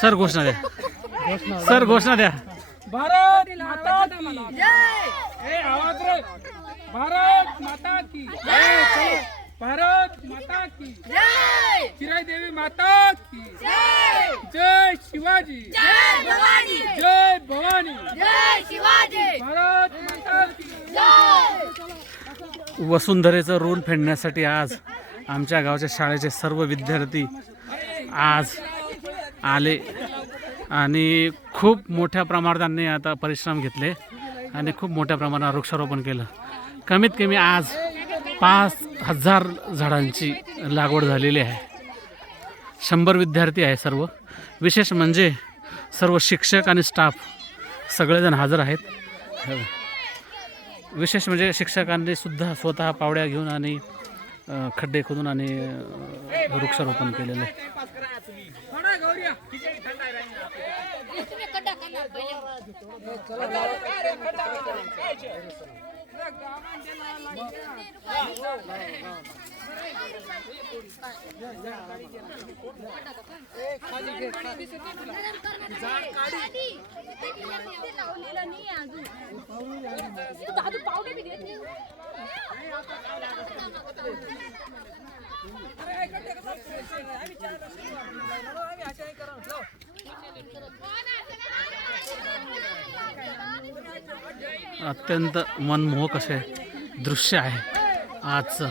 Sir घोषणा द्या. Sir घोषणा द्या. भारत माता की जय. आवाज रे. भारत माता की जय. भारत माता की जय. चिराई देवी माता की जय. जय शिवाजी. जय भवानी. जय भवानी. जय शिवाजी. भारत माता की जय. वसुंधरेचं ऋण फेडण्यासाठी आज आमच्या गावच्या शाळेचे सर्व विद्यार्थी आज आले आणि खूप मोठ्या प्रमाणात त्यांनी आता परिश्रम घेतले आणि खूप मोठ्या प्रमाणात वृक्षारोपण केलं. कमीत कमी आज 5,000 झाडांची लागवड झालेली आहे. 100 विद्यार्थी आहे सर्व. विशेष म्हणजे सर्व शिक्षक आणि स्टाफ सगळेजण हजर आहेत. विशेष म्हणजे शिक्षकांनी सुद्धा स्वतः पावड्या घेऊन आणि खड्डे खोदून आणि वृक्षारोपण केलेलं आहे. अत्यंत मनमोहक असे दृश्य आहे आजचं.